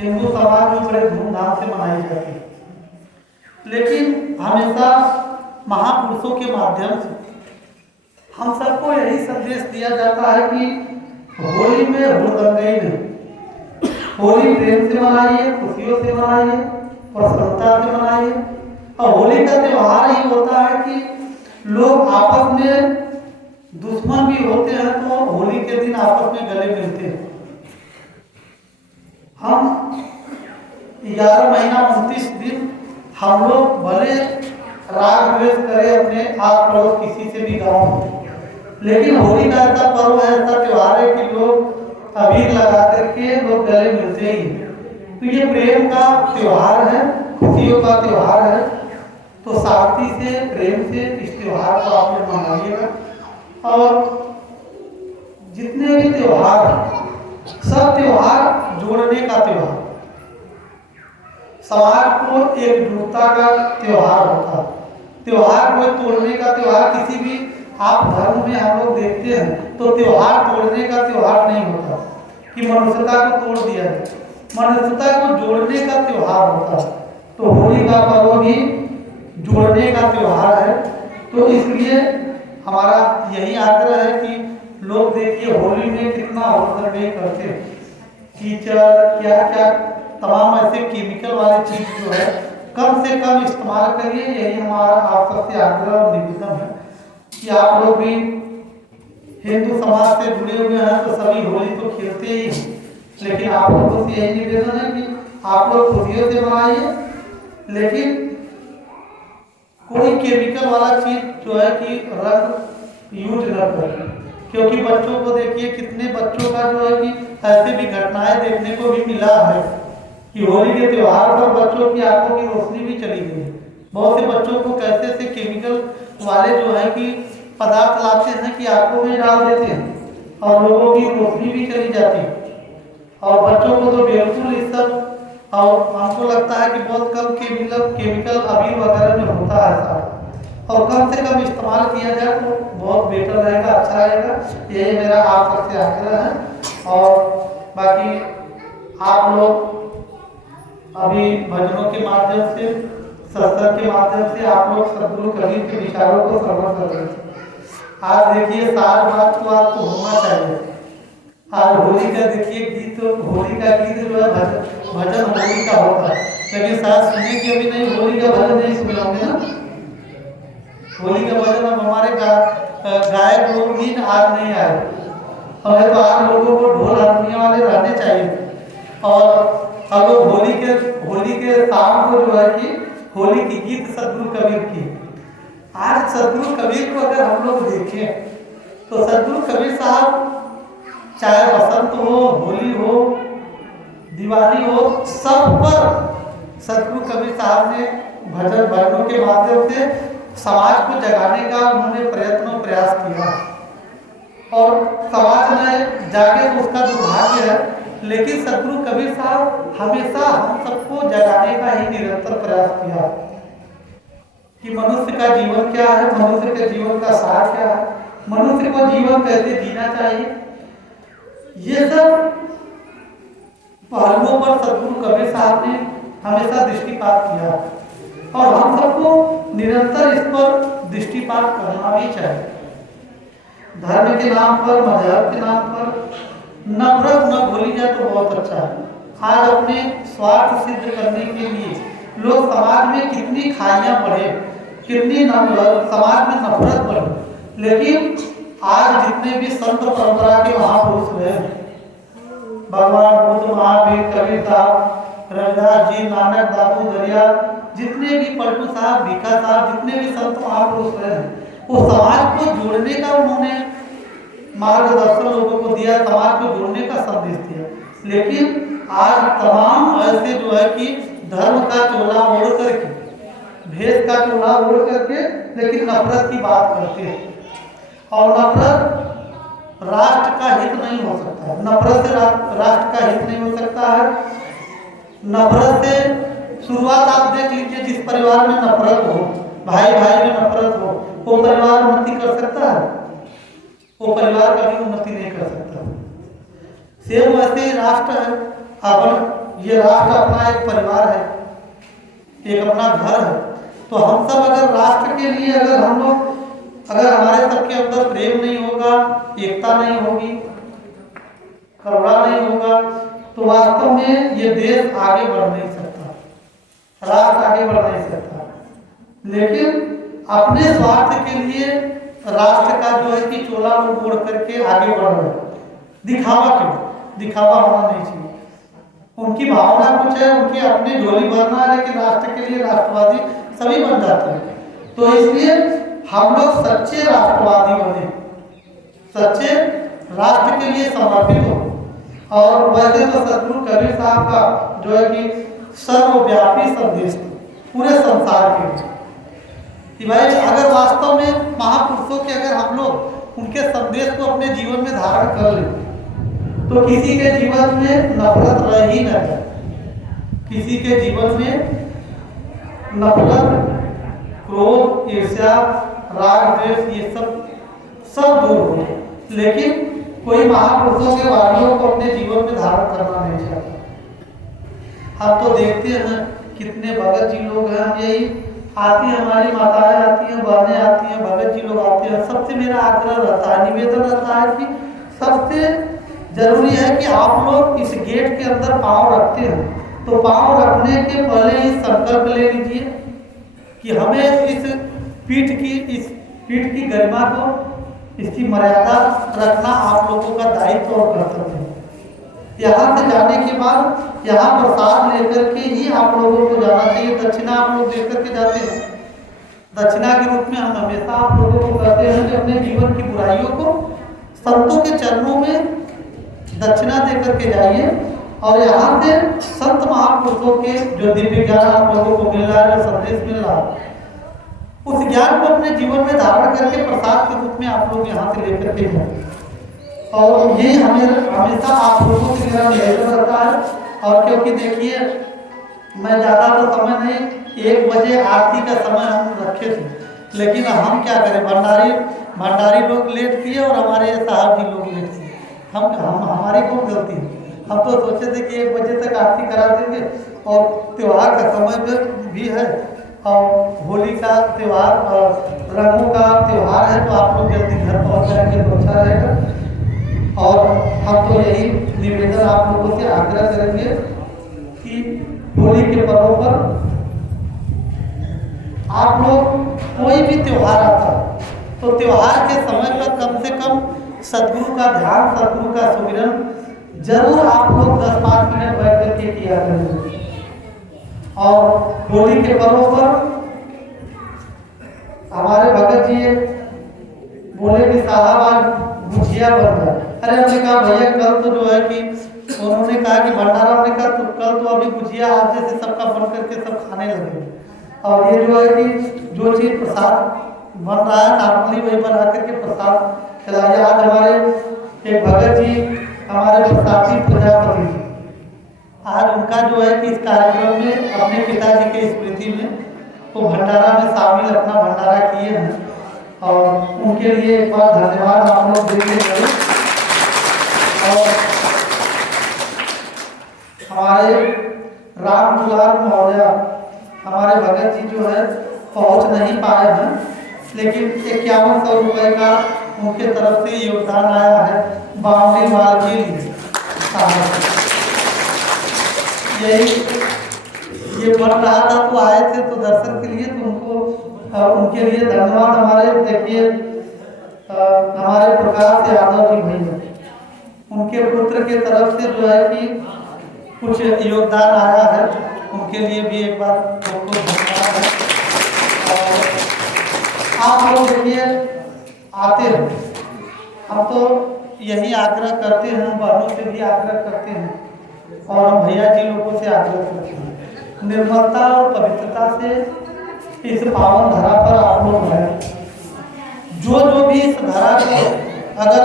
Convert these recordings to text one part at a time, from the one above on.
हिंदू समाज में बड़े धूमधाम से मनाई जाती है। लेकिन हमेशा महापुरुषों के माध्यम से हम सबको यही संदेश दिया जाता है कि होली में हुड़दंगई नहीं, होली प्रेम से मनाइए, खुशियों से मनाइए, प्रसन्नता से मनाइए। और होली का त्यौहार ही होता है कि लोग आपस में दुश्मन भी होते हैं तो होली के दिन आपस में गले मिलते हैं। हम 11 महीना 29 दिन हम लोग भले राग द्वेष करें अपने आस पड़ोस किसी से भी गाँव, लेकिन होली का ऐसा पर्व है, ऐसा त्यौहार है कि लोग अबीर लगा करके लोग गले मिलते ही। तो ये प्रेम का त्यौहार है, खुशियों का त्यौहार है। तो शांति से, प्रेम से इस त्यौहार को आप लोग मनाइएगा। और जितने भी त्यौहार सब त्यौहार जोड़ने का त्यौहार, समाज को एकजुटता का त्यौहार होता है। त्यौहार कोई तोड़ने का त्यौहार, किसी भी आप धर्म में हम लोग देखते हैं तो त्यौहार तोड़ने का त्यौहार नहीं होता कि मनुष्यता को तोड़ दिया जाए, मनुष्यता को जोड़ने का त्यौहार होता है। तो होली का पर्व भी जोड़ने का त्यौहार है। तो इसलिए हमारा यही आग्रह है कि लोग देखिए होली में कितना हुड़दंगई करते हैं, कीचड़ क्या क्या तमाम ऐसे केमिकल वाले चीज जो है कम से कम इस्तेमाल करिए। यही हमारा आप सबसे आग्रह और निवेदन है कि आप लोग भी हिंदू समाज से जुड़े हुए हैं तो सभी होली तो खेलते ही हैं, लेकिन आप लोगों से यही निवेदन है कि आप लोग खुशियों से मनाइए, लेकिन कोई केमिकल वाला चीज जो है कि रंग यूज न करें। क्योंकि बच्चों को देखिए, कितने बच्चों का जो है कि ऐसे भी घटनाएं देखने को भी मिला है कि होली के त्यौहार पर बच्चों की आंखों की रोशनी भी चली गई। बहुत से बच्चों को कैसे से केमिकल वाले जो है कि पदार्थ लाते हैं कि आंखों में डाल देते हैं और लोगों की रोशनी भी चली जाती है। और बच्चों को तो बिल्कुल इस सब, और हमको लगता है कि बहुत कम केमिकल अबीर वगैरह में होता है ऐसा, और कम से कम इस्तेमाल किया जाए तो बहुत बेटर रहेगा, अच्छा रहेगा। यही मेरा आप सबसे आग्रह है। और बाकी आप लोग अभी भजनों के माध्यम से, सत्संग के माध्यम से आप लोग सद्गुरु कबीर के विचारों को श्रवण कर रहे हैं। आज देखिए साल बाद तो आज तो होना चाहिए। आज होली का देखिए गीत, होली का गीत जो है भजन होली का होता है, लेकिन शायद सुने कि अभी नहीं, होली का भजन नहीं सुने होंगे ना। होली का भजन अब हमारे गायक लोग भी आज नहीं आए, हमें तो आज लोगों को ढोल हारमोनियम वाले रहने चाहिए। और अब लोग होली के शाम को जो है कि होली की गीत सद्गुरु कबीर की। आज सद्गुरु कबीर को अगर हम लोग देखें तो सद्गुरु कबीर साहब चाहे बसंत हो, होली हो, दिवाली हो, सब पर सद्गुरु कबीर साहब ने भजनों के माध्यम से समाज को जगाने का उन्होंने प्रयत्न और प्रयास किया। और समाज में जाके उसका दुर्भाग्य है, लेकिन सद्गुरु कबीर साहब हमेशा हम सबको जगाने का ही निरंतर प्रयास किया कि मनुष्य का जीवन क्या है, मनुष्य के जीवन का सार क्या है, मनुष्य को जीवन कैसे जीना चाहिए। ये सब पहलुओं पर सद्गुरु कबीर साहब ने हमेशा दृष्टिपात किया और हम सबको निरंतर इस पर दृष्टिपात करना भी चाहिए। धर्म के नाम पर, मजहब के नाम पर नफरत न भूली जाए तो बहुत अच्छा है। आज अपने स्वार्थ सिद्ध करने के लिए लोग समाज में कितनी खाइयां बढ़े, कितनी समाज में नफरत बढ़े, लेकिन आज जितने भी संत परंपरा के महापुरुष हुए, भगवान बुद्ध, महावीर, कबीर साहब, रविदास जी, नानक, दादू दरिया, जितने भी पलटू साहब, भीखा साहब, जितने भी संत महापुरुष हुए हैं, वो समाज को जोड़ने का उन्होंने मार्गदर्शन लोगों को दिया, समाज को जोड़ने का संदेश दिया। लेकिन आज तमाम ऐसे जो है कि धर्म का चोला ओढ़ करके, भेष का चोला ओढ़ करके, लेकिन नफरत की बात करते हैं। और नफरत राष्ट्र का हित नहीं हो सकता है, नफरत से राष्ट्र का हित नहीं हो सकता है। नफरत से शुरुआत आप देख लीजिए, जिस परिवार में नफरत हो, भाई भाई में नफरत हो, वो परिवार उन्नति कर सकता है? वो परिवार कभी उन्नति नहीं कर सकता। सेम वैसे ही राष्ट्र है, अब ये राष्ट्र अपना एक परिवार है, एक अपना घर है। तो हम सब अगर राष्ट्र के लिए अगर हम लोग अगर हमारे सबके अंदर प्रेम नहीं होगा, एकता नहीं होगी, करुणा नहीं होगा, तो वास्तव में ये देश आगे बढ़ नहीं सकता, राष्ट्र आगे बढ़ नहीं सकता। लेकिन अपने स्वार्थ के लिए राष्ट्र का जो है कि चोला लोग ओढ़ करके आगे बढ़ रहे हैं। दिखावा क्यों? दिखावा होना नहीं चाहिए। उनकी भावना कुछ है, उनकी अपनी झोली भरना है, लेकिन राष्ट्र के लिए राष्ट्रवादी सभी बन जाते हैं। तो इसलिए हम लोग सच्चे राष्ट्रवादी बने, सच्चे राष्ट्र के लिए समर्पित हो। और वैसे तो सतगुरु कबीर साहब का जो है कि सर्वव्यापी संदेश पूरे संसार के लिए कि भाई अगर वास्तव में महापुरुषों के अगर हम लोग उनके संदेश को अपने जीवन में धारण कर लें तो किसी के जीवन में नफरत रह ही न जाए, किसी के जीवन में नफरत, क्रोध, ईर्ष्या, राग, द्वेष ये सब दूर हो। लेकिन कोई महापुरुषों के वाणियों को अपने जीवन में धारण करना नहीं चाहता। हम तो देखते हैं कितने भगत जी लोग हैं, हम यही आती है, हमारी माताएं आती हैं, बहनें आती हैं, भगत जी लोग आते हैं। सबसे मेरा आग्रह रहता है, निवेदन रहता है कि सबसे जरूरी है कि आप लोग इस गेट के अंदर पांव रखते हैं तो पांव रखने के पहले ही संकल्प ले लीजिए कि हमें इस पीठ की गरिमा को, इसकी मर्यादा रखना आप लोगों का दायित्व और कर्तव्य है। यहाँ से जाने के बाद यहाँ प्रसाद लेकर के ही आप लोगों को जाना चाहिए। दक्षिणा आप लोग देकर के जाते हैं, दक्षिणा के रूप में हम हमेशा आप लोगों को कहते हैं कि अपने जीवन की बुराइयों को संतों के चरणों में दक्षिणा देकर के जाइए। और यहाँ से संत महापुरुषों के जो दिव्य ज्ञान आप लोगों को मिल रहा है, जो संदेश मिल रहा है, उस ज्ञान को अपने जीवन में धारण करके प्रसाद के रूप में आप लोग यहाँ से लेकर के जाए। और ये हमेशा आप लोगों से मेरा निवेदन रहता है। और क्योंकि देखिए मैं ज़्यादा तो समय नहीं, 1 बजे आरती का समय हम रखे थे, लेकिन हम क्या करें, भंडारी लोग लेट किए और हमारे साहब जी लोग लेट किए। हम हमारी कौन गलती है? हम तो सोचे थे कि 1 बजे तक आरती करा देंगे और त्यौहार का समय भी है और होली का त्यौहार और रंगों का त्यौहार है, तो आप लोग जल्दी घर पहुंच जाएंगे तो अच्छा रहेगा। और हम तो यही निवेदन आप लोगों से आग्रह करेंगे कि होली के पर्व पर आप लोग कोई भी त्यौहार आता है तो त्यौहार के समय पर कम से कम सदगुरु का ध्यान, सदगुरु का सुमिरन जरूर आप लोग 10-5 मिनट बैठ करके किया करेंगे। और होली के पर्व पर हमारे भगत जी बोले कि साहब आज गुजिया बन रहा है। अरे हमने कहा भैया कल तो जो है कि उन्होंने कहा कि भंडारा, हमने कहा तो कल तो अभी गुजिया आज जैसे सबका बन करके सब खाने लगे। और ये जो है कि जो चीज़ प्रसाद बन रहा है नॉर्मली वही बना करके प्रसाद खिलाइए। आज हमारे एक भगत जी, हमारे प्रसादी प्रजापति जी, आज उनका जो है कि इस कार्यक्रम में अपने पिताजी के स्मृति में वो भंडारा में शामिल अपना भंडारा किए हैं। और उनके लिए एक बार धन्यवाद आप लोग देंगे। और हमारे राम दुलार मौर्य हमारे भगत जी जो है पहुंच नहीं पाए हैं, लेकिन 5100 रुपये का उनके तरफ से योगदान आया है बावली माल के लिए। ये बन रहा था तो आए थे तो दर्शन के लिए, तो उनको उनके लिए धन्यवाद। हमारे देखिए हमारे प्रकाश यादव जी भैया, उनके पुत्र के तरफ से जो है कि कुछ योगदान आया है, उनके लिए भी एक बार बहुत धन्यवाद है। और आप लोग देखिए आते हैं, हम तो यही आग्रह करते हैं, बहनों से भी आग्रह करते हैं और हम भैया जी लोगों से आग्रह करते हैं, निर्मलता और पवित्रता से इस पावन धरा पर आप लोग रहें। जो भी इस धरा को अगर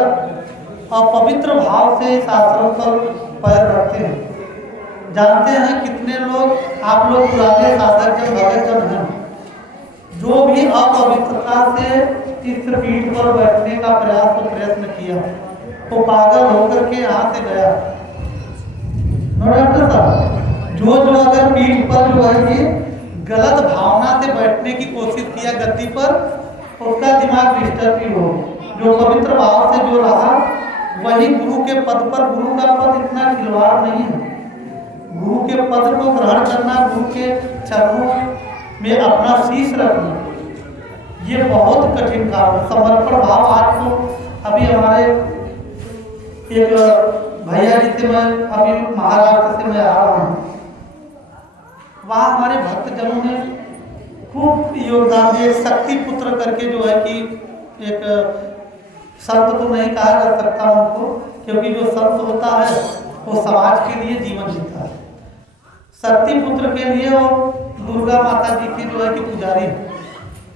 अपवित्र भाव से इस आश्रम पर पैर रखते हैं, जानते हैं कितने लोग आप लोग पुराने साधक जन भगत जन हैं, जो भी अपवित्रता से इस पीठ पर बैठने का प्रयत्न किया, वो पागल होकर के यहाँ से गया। जो है कि गलत भावना से बैठने की कोशिश किया गद्दी पर, उसका दिमाग डिस्टर्ब ही हो। जो पवित्र भाव से जो रहा वही गुरु के पद पर, गुरु का पद इतना खिलवाड़ नहीं है। गुरु के पद को ग्रहण करना, गुरु के चरणों में अपना शीश रखना, ये बहुत कठिन काम है। समर्पण भाव आज तो अभी हमारे एक भैया जी से मैं अभी महाराष्ट्र से मैं आ रहा हूँ, वहाँ हमारे भक्तजनों ने खूब योगदान दिया। शक्ति पुत्र करके जो है कि एक संत तो नहीं कहा जा सकता उनको, क्योंकि जो संत होता है वो समाज के लिए जीवन जीता है। शक्ति पुत्र के लिए वो दुर्गा माता जी की जो है कि पुजारी है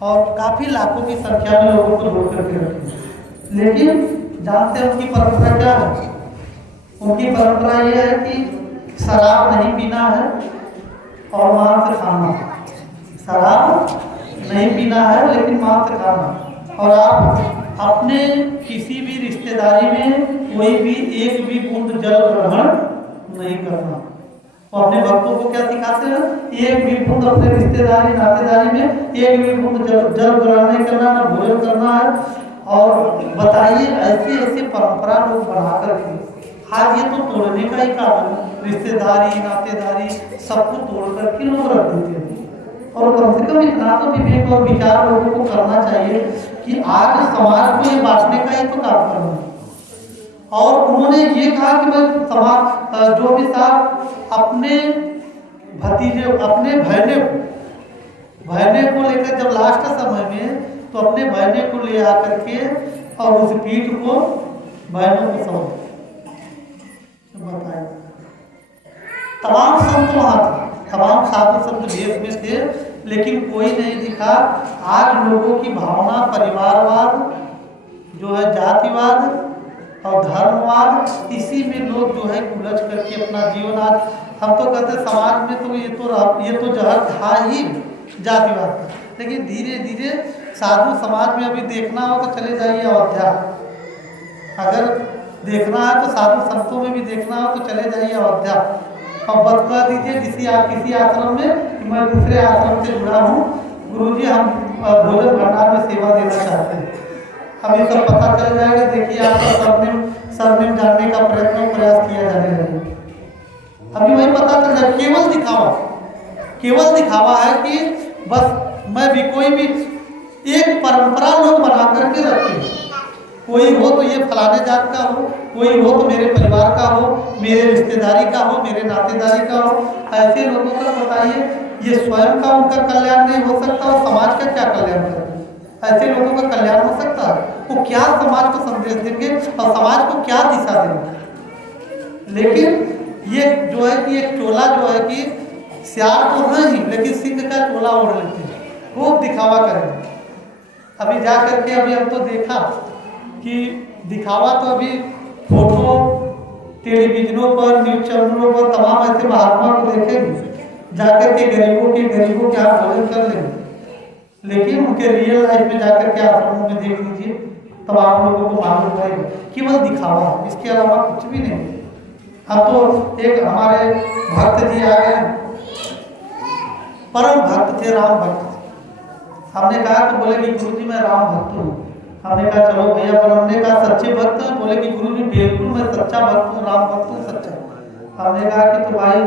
और काफी लाखों की संख्या में लोगों को जोड़ करके रखे। लेकिन जानते हैं उनकी परंपरा क्या है? उनकी परंपरा ये है कि शराब नहीं पीना है और मांस खाना है। शराब नहीं पीना है लेकिन मांस खाना। और आप अपने किसी भी रिश्तेदारी में कोई भी एक भी बूंद जल ग्रहण नहीं करना। वो अपने भक्तों को क्या सिखाते हैं? एक भी बूंद अपने रिश्तेदारी नातेदारी में एक भी बूंद जल ग्रहण नहीं करना, ना भोजन करना है। और बताइए ऐसी ऐसी परंपरा लोग बना करके आज ये तो तोड़ने का ही काम है। रिश्तेदारी नातेदारी सबको तोड़ करके लोग रख देते हैं। और कम से कम इतना तो विवेक और विचार लोगों को करना चाहिए कि आज समाज को ये बांटने का ही तो काम करना है। और उन्होंने ये कहा कि भाई समाज जो भी साहब अपने भतीजे अपने बहने को लेकर जब लास्ट समय में तो अपने बहने को ले आकर के और उस पीठ को बहनों को सौंप बताया। तमाम संत वहां थे, तमाम साधु संत देश में थे, लेकिन कोई नहीं दिखा। आज लोगों की भावना परिवारवाद जो है, जातिवाद और धर्मवाद, इसी में लोग जो है उलझ करके अपना जीवन आज हम तो कहते हैं समाज में तो ये तो जहर था ही जातिवाद का। लेकिन धीरे धीरे साधु समाज में अभी देखना हो तो चले जाइए अयोध्या। अगर देखना है तो साधु संतों में भी देखना हो तो चले जाइए अयोध्या और बतला दीजिए किसी आश्रम में कि मैं दूसरे आश्रम से जुड़ा हूँ, गुरुजी हम भोजन भंडार में सेवा देना चाहते हैं। अभी सब पता चल जाएगा। देखिए आपका सरनेम जानने का प्रयास किया जाने लगे। अभी वही पता चल जाए। केवल दिखावा है कि बस मैं भी कोई भी एक परंपरा लोग बना करके रखे। कोई हो तो ये फलाने जात का हो, कोई हो तो मेरे परिवार का हो, मेरे रिश्तेदारी का हो, मेरे नातेदारी का हो। ऐसे लोगों का बताइए ये स्वयं का उनका कल्याण नहीं हो सकता और समाज का क्या कल्याण करेंगे? ऐसे लोगों का कल्याण हो सकता है? वो क्या समाज को संदेश देंगे और समाज को क्या दिशा देंगे? लेकिन ये जो है कि एक टोला जो है कि सियार तो है ही लेकिन सिंह का टोला ओढ़ लेते हैं, खूब दिखावा करेंगे। अभी जा करके अभी हम तो देखा कि दिखावा तो अभी फोटो टेलीविजनों पर, न्यूज चैनलों पर तमाम ऐसे महात्मा को देखेंगे, जाकर के गरीबों के यहाँ भोजन कर लेंगे। लेकिन उनके रियल लाइफ में जाकर के आश्रमों में देख लीजिए तमाम लोगों को मालूम पड़ेगा केवल दिखावा, इसके अलावा कुछ भी नहीं। अब तो एक हमारे भक्त जी आ गए, परम भक्त थे, राम भक्त। हमने कहा तो बोले कि गुरुजी मैं राम भक्त हूँ। हमने कहा चलो भैया, पर हमने कहा सच्चे भक्त हैं? बोले कि गुरुजी बिल्कुल मैं सच्चा भक्त हूँ, राम भक्त हूँ सच्चा। हमने कहा कि तो भाई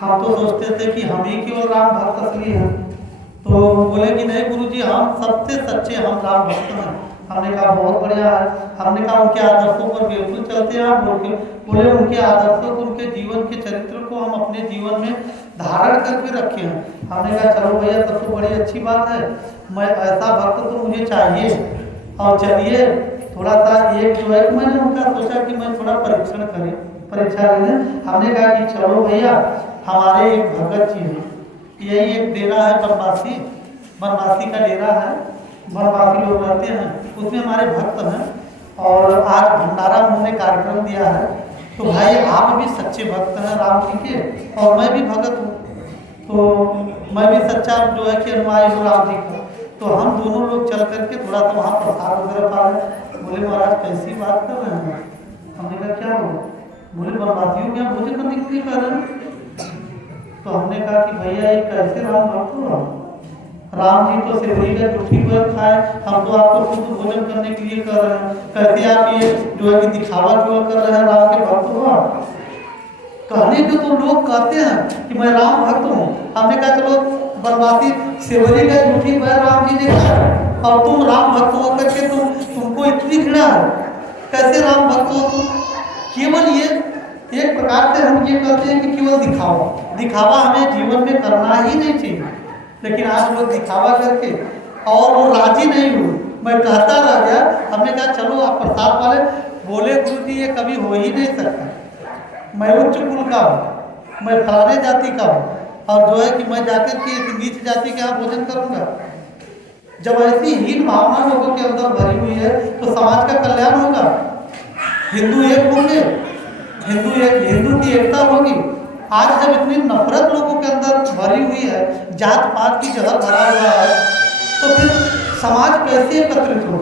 हम तो सोचते थे कि हम ही केवल राम भक्त असली हैं। तो बोले कि नहीं गुरुजी हम सबसे सच्चे हम राम भक्त हैं। हमने कहा बहुत बढ़िया है। हमने कहा उनके आदर्शों पर बिल्कुल चलते हैं आप? बोले उनके आदर्शों को, उनके जीवन के चरित्र को हम अपने जीवन में धारण करके रखे हैं। हमने कहा चलो भैया तब तो बड़ी अच्छी बात है, मैं ऐसा भक्त तो मुझे चाहिए। और चलिए थोड़ा सा एक जो है मैंने उनका सोचा कि मैं थोड़ा परीक्षा लें। हमने कहा कि चलो भैया हमारे एक भगत जी हैं, यही एक डेरा है बनवासी का डेरा है, बनवासी लोग रहते हैं, उसमें हमारे भक्त हैं और आज भंडारा उन्होंने कार्यक्रम दिया है। तो भाई आप भी सच्चे भक्त हैं राम जी के और मैं भी भगत हूँ, तो मैं भी सच्चा जो है कि अनुयायी हूँ राम जी का। तो हम दोनों लोग चल करके थोड़ा सा वहाँ प्रसाद वगैरह पा रहे। बोले महाराज कैसी बात कर रहे हैं? हमने कहा क्या हो? बोले बनवासियों क्या भोजन करने के लिए कर रहे हैं? तो हमने कहा कि भैया ये कैसे राम भक्त हो? राम जी तो सेवरी का जूठी पर खाए, हम तो आपको शुद्ध भोजन करने के लिए कर रहे हैं, कहते आप ये जो है कि दिखावा क्यों कर रहे हैं, राम के भक्त हो? कहने को तो लोग कहते हैं कि मैं राम भक्त हूँ। हमने कहा चलो बनवासी सेवरी का जूठी पर राम जी ने खाया और तुम राम भक्त हो करके तुमको इतनी घृणा है, कैसे राम भक्त हो तुम? केवल ये एक प्रकार से हम ये कहते हैं कि केवल दिखावा हमें जीवन में करना ही नहीं चाहिए, लेकिन आज लोग दिखावा करके और वो राजी नहीं हुए। मैं कहता रह गया, हमने कहा चलो आप प्रसाद वाले बोले गुरु जी ये कभी हो ही नहीं सकता, मैं उच्च कुल का हूँ, मैं फलाने जाति का हूँ और जो है कि मैं जाकर के नीच जाति के यहाँ भोजन करूँगा। जब ऐसी हीन भावना लोगों के अंदर भरी हुई है तो समाज का कल्याण होगा, हिंदू एक होंगे, हिंदू की एकता होगी। आज जब इतनी नफरत लोगों के अंदर भरी हुई है, जात पात की जहर भरा हुआ है, तो फिर समाज कैसे एकत्रित हो?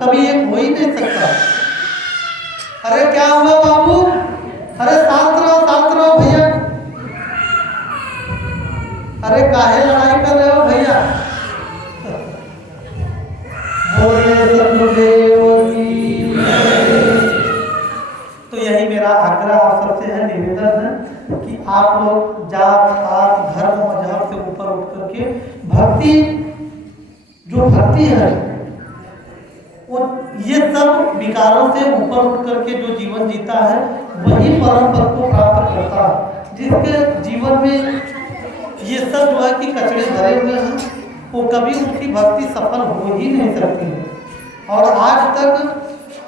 कभी एक हो ही नहीं सकता। अरे क्या हुआ बाबू? अरे शांत रहो भैया। अरे काहे लड़ाई कर रहे हो भैया? बोले सतगुरुदेव की। तो यही मेरा आग्रह आप सबसे है, निवेदन है कि आप लोग जात पात धर्म मजहब से ऊपर उठ करके भक्ति है वो ये सब विकारों से ऊपर उठ करके जो जीवन जीता है वही परम पद को प्राप्त करता है। जिसके जीवन में ये सब जो है कि कचरे भरे हुए हैं वो कभी उनकी भक्ति सफल हो ही नहीं सकती है। और आज तक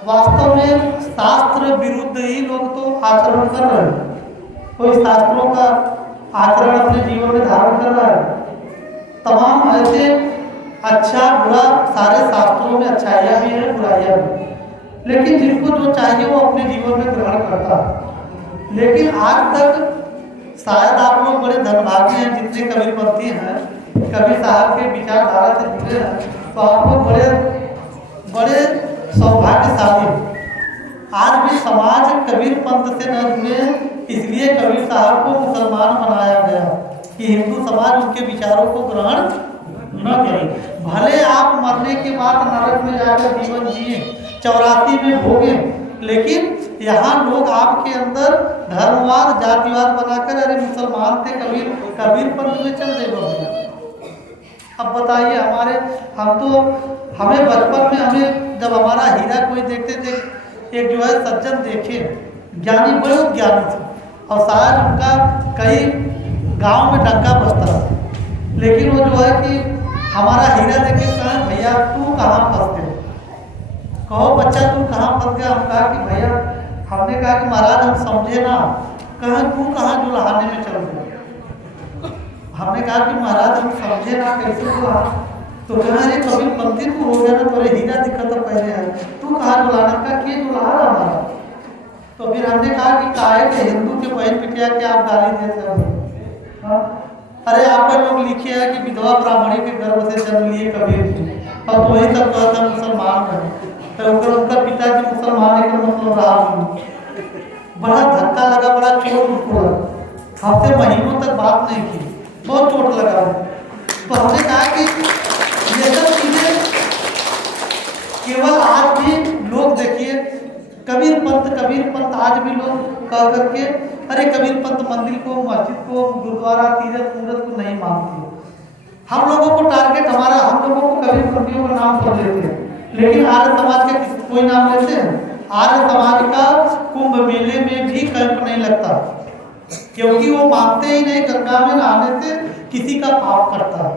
वास्तव में शास्त्र विरुद्ध ही लोग तो आचरण कर रहे हैं, कोई शास्त्रों का आचरण अपने जीवन में धारण कर रहा है। तमाम ऐसे अच्छा बुरा सारे शास्त्रों में अच्छाइयाँ भी हैं बुराइयाँ भी, लेकिन जिसको जो चाहिए वो अपने जीवन में ग्रहण करता है। लेकिन आज तक शायद आप लोग बड़े धनभागी हैं जितने कबीरपंथी हैं, कबीर साहब के विचारधारा से जुड़े हैं, तो आप लोग बड़े सौभाग्यशाली हैं। आज भी समाज कबीर पंथ से न जुड़े, इसलिए कबीर साहब को मुसलमान बनाया गया कि हिंदू समाज उनके विचारों को ग्रहण न करें। भले आप मरने के बाद नरक में जाकर जीवन जिए, 84 में भोगे, लेकिन यहाँ लोग आपके अंदर धर्मवाद जातिवाद बनाकर अरे मुसलमान थे कबीर पंथ में चल गए। अब बताइए हमें बचपन में हमें जब हमारा हीरा कोई देखते थे, एक जो है सज्जन देखे ज्ञानी, बहुत ज्ञानी थे और शायद उनका कई गांव में डंका बजता था, लेकिन वो जो है कि हमारा हीरा देखे कहा भैया तू कहाँ फंस गए, कहो बच्चा तू कहाँ फंस गया। हम कहा कि भैया, हमने कहा कि महाराज हम समझे ना, कहा तू कहाँ जुलाने में चल गए। हमने कहा कि महाराज हम समझे ना कैसे जुला, तो कहा अरे कबीरपंथी तू हो गया ना, तोरे हीरा दिखा तो पहले है, तू कहाँ जुलाना का के जुला रहा। तो फिर हमने कहा कि काहे के हिंदू के बहन पिटिया के आप गाली देते हो। अरे आप लोग लिखे है कि विधवा ब्राह्मणी के गर्भ से जन्म लिए कबीर जी, और तो वही सब कहता मुसलमान है, तो उनका पिताजी मुसलमान है, मतलब रहा बड़ा धक्का लगा, बड़ा चोट उनको लगा। हमसे महीनों तक बात नहीं की, बहुत चोट लगा। तो हमने कहा कि ये सब चीजें केवल आज भी लोग देखिए कबीर पंथ आज भी लोग कह करके अरे कबीर पंथ मंदिर को, मस्जिद को, गुरुद्वारा, तीरथ मूरत को नहीं मानती। हम लोगों को टारगेट हमारा, हम लोगों को कबीर पंथियों का नाम सब लेते हैं, लेकिन आर्य समाज का कोई नाम लेते हैं? आर्य समाज का कुंभ मेले में भी कैंप नहीं लगता, क्योंकि वो मानते ही नहीं गंगा में नहाने से किसी का पाप करता है।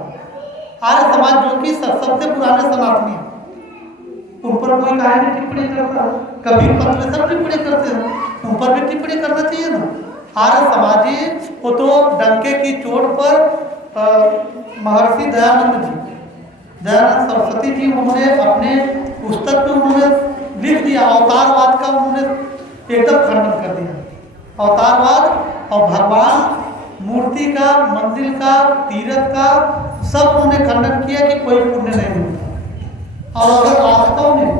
आर्य समाज जो कि सबसे पुराने सनातनी, उन पर कोई काहे नहीं टिप्पणी करता। कबीर पंथ में सब टिप्पणी करते हैं, उन पर भी टिप्पणी करना चाहिए ना। आर्य समाजी वो तो डंके की चोट पर महर्षि दयानंद सरस्वती जी उन्होंने अपने पुस्तक में उन्होंने लिख दिया, अवतारवाद का उन्होंने एकदम खंडन कर दिया। अवतारवाद और भगवान मूर्ति का, मंदिर का, तीर्थ का सब उन्होंने खंडन किया कि कोई पुण्य नहीं मिलता। और अगर वास्तव में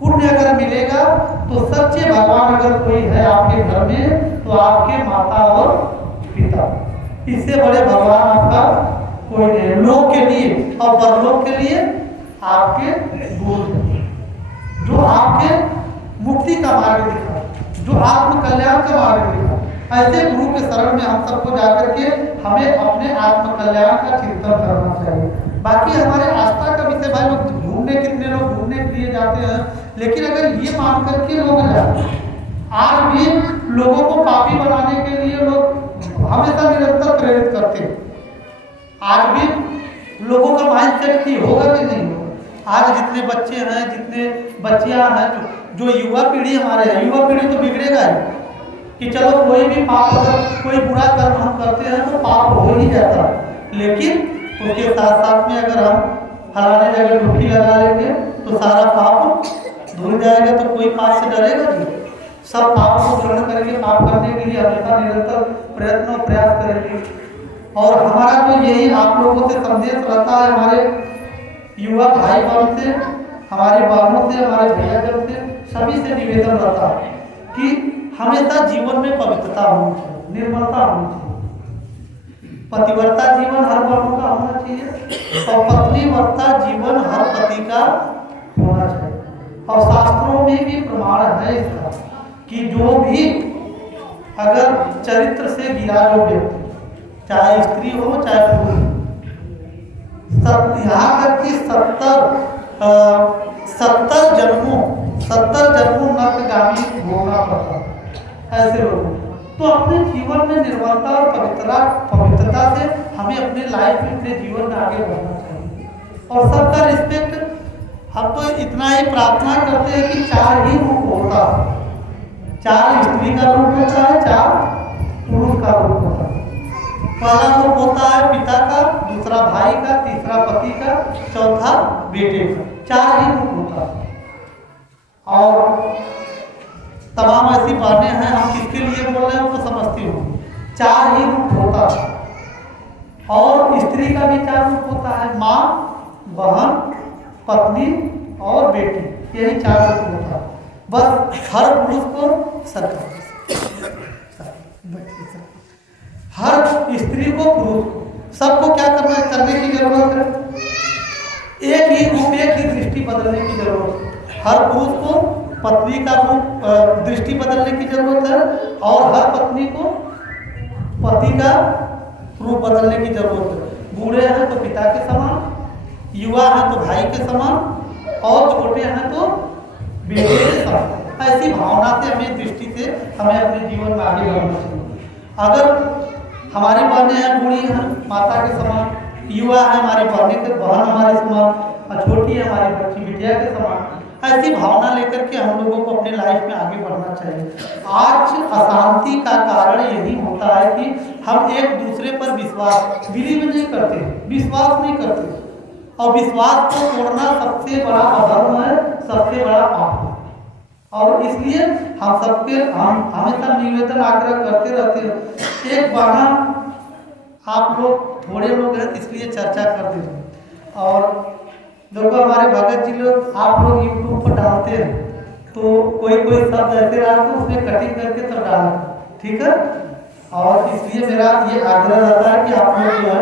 पुण्य अगर मिलेगा तो सच्चे भगवान अगर कोई है आपके घर में तो आपके माता और पिता। इससे बड़े भगवान आपका कोई नहीं है। लोक के लिए और परलोक के लिए आपके गुरु हैं, जो आपके मुक्ति का मार्ग दिखा, जो आत्म कल्याण का मार्ग दिखा। ऐसे गुरु के शरण में हम सबको जाकर के हमें अपने आत्म कल्याण का चिंतन करना चाहिए। बाकी हमारे आस्था का विषय, भाई लोग घूमने, कितने लोग घूमने के लिए जाते हैं, लेकिन अगर ये मान करके लोग जाते, आज भी लोगों को पापी बनाने के लिए लोग हमेशा निरंतर प्रेरित करते हैं। आज भी लोगों का माइंडसेट की होगा कि नहीं होगा। आज जितने बच्चे हैं, जितने बच्चियां हैं, जो युवा पीढ़ी हमारे है, युवा पीढ़ी तो बिगड़ेगा ही कि चलो कोई भी पाप, अगर कोई बुरा कर्म हम करते हैं तो पाप हो ही जाता है, लेकिन उसके साथ साथ में अगर हम फलाने जगह डुबकी लगा लेंगे तो सारा पाप धुल जाएगा। तो कोई पाप से डरेगा जी? सब पाप को ग्रहण करेंगे, पाप करने के लिए हमेशा निरंतर प्रयत्न और प्रयास करेंगे। और हमारा तो यही आप लोगों से संदेश रहता है, हमारे युवा भाई बहन से, हमारे बहनों से, हमारे भैया जन से, सभी से निवेदन रहता है कि हमेशा जीवन में पवित्रता होनी चाहिए, निर्मलता होनी चाहिए। पतिव्रता जीवन हर वर्णों का होना चाहिए और पत्नीव्रता जीवन हर पति का होना चाहिए। और शास्त्रों में भी प्रमाण है इसका कि जो भी अगर चरित्र से गिरा जो व्यक्ति, चाहे स्त्री हो चाहे पुरुष, यहाँ तक कि 70 जन्मों नरकगामी भोगना पड़ता है ऐसे लोगों। तो अपने जीवन में निर्मलता और पवित्रता से हमें अपने लाइफ में, अपने जीवन में आगे बढ़ना चाहिए। और सबका रिस्पेक्ट। हम तो इतना ही प्रार्थना करते हैं कि 4 ही रूप होता है, 4 स्त्री का रूप होता है, 4 पुरुष का रूप होता है। पहला रूप होता है पिता का, दूसरा भाई का, तीसरा पति का, चौथा बेटे का। 4 ही रूप होता है। और तमाम ऐसी बातें हैं, हम किसके लिए बोल रहे हैं वो तो समझती हूँ। 4 ही रूप होता है। और स्त्री का भी 4 रूप होता है, माँ, बहन, पत्नी और बेटी, यही 4 रूप होता है। बस हर पुरुष को सरकार, हर स्त्री को, पुरुष को, सबको क्या करने की जरूरत है? एक ही रूप, एक ही दृष्टि बदलने की जरूरत है। हर पुरुष को पत्नी का रूप, दृष्टि बदलने की जरूरत है और हर पत्नी को पति का रूप बदलने की जरूरत है। बूढ़े हैं तो पिता के समान, युवा हैं तो भाई के समान और छोटे हैं तो बेटे के समान। ऐसी भावना से, हमें दृष्टि से हमें अपने जीवन में आगे बढ़ना चाहिए। अगर हमारी बहनें हैं, बूढ़ी हैं, माता के समान, युवा है हमारी बहन हमारे समान, और छोटी है हमारी बच्ची बिटिया के समान, ऐसी भावना लेकर के हम लोगों को अपने लाइफ में आगे बढ़ना चाहिए। आज अशांति का कारण यही होता है कि हम एक दूसरे पर विश्वास बिलीव नहीं करते, विश्वास नहीं करते। और विश्वास को तोड़ना सबसे बड़ा अधर्म है, सबसे बड़ा पाप है। और इसलिए हम हमेशा निवेदन आग्रह करते रहते हैं। एक बहाना, आप लोग थोड़े लोग हैं इसलिए चर्चा कर दे रहे। और देखो हमारे भगत जी लोग, आप लोग यूट्यूब पर डालते हैं तो कोई शब्द ऐसे रहा तो उसमें कटिंग करके तब डालना, ठीक है। और इसलिए मेरा ये आग्रह रहता है कि आप लोग जो है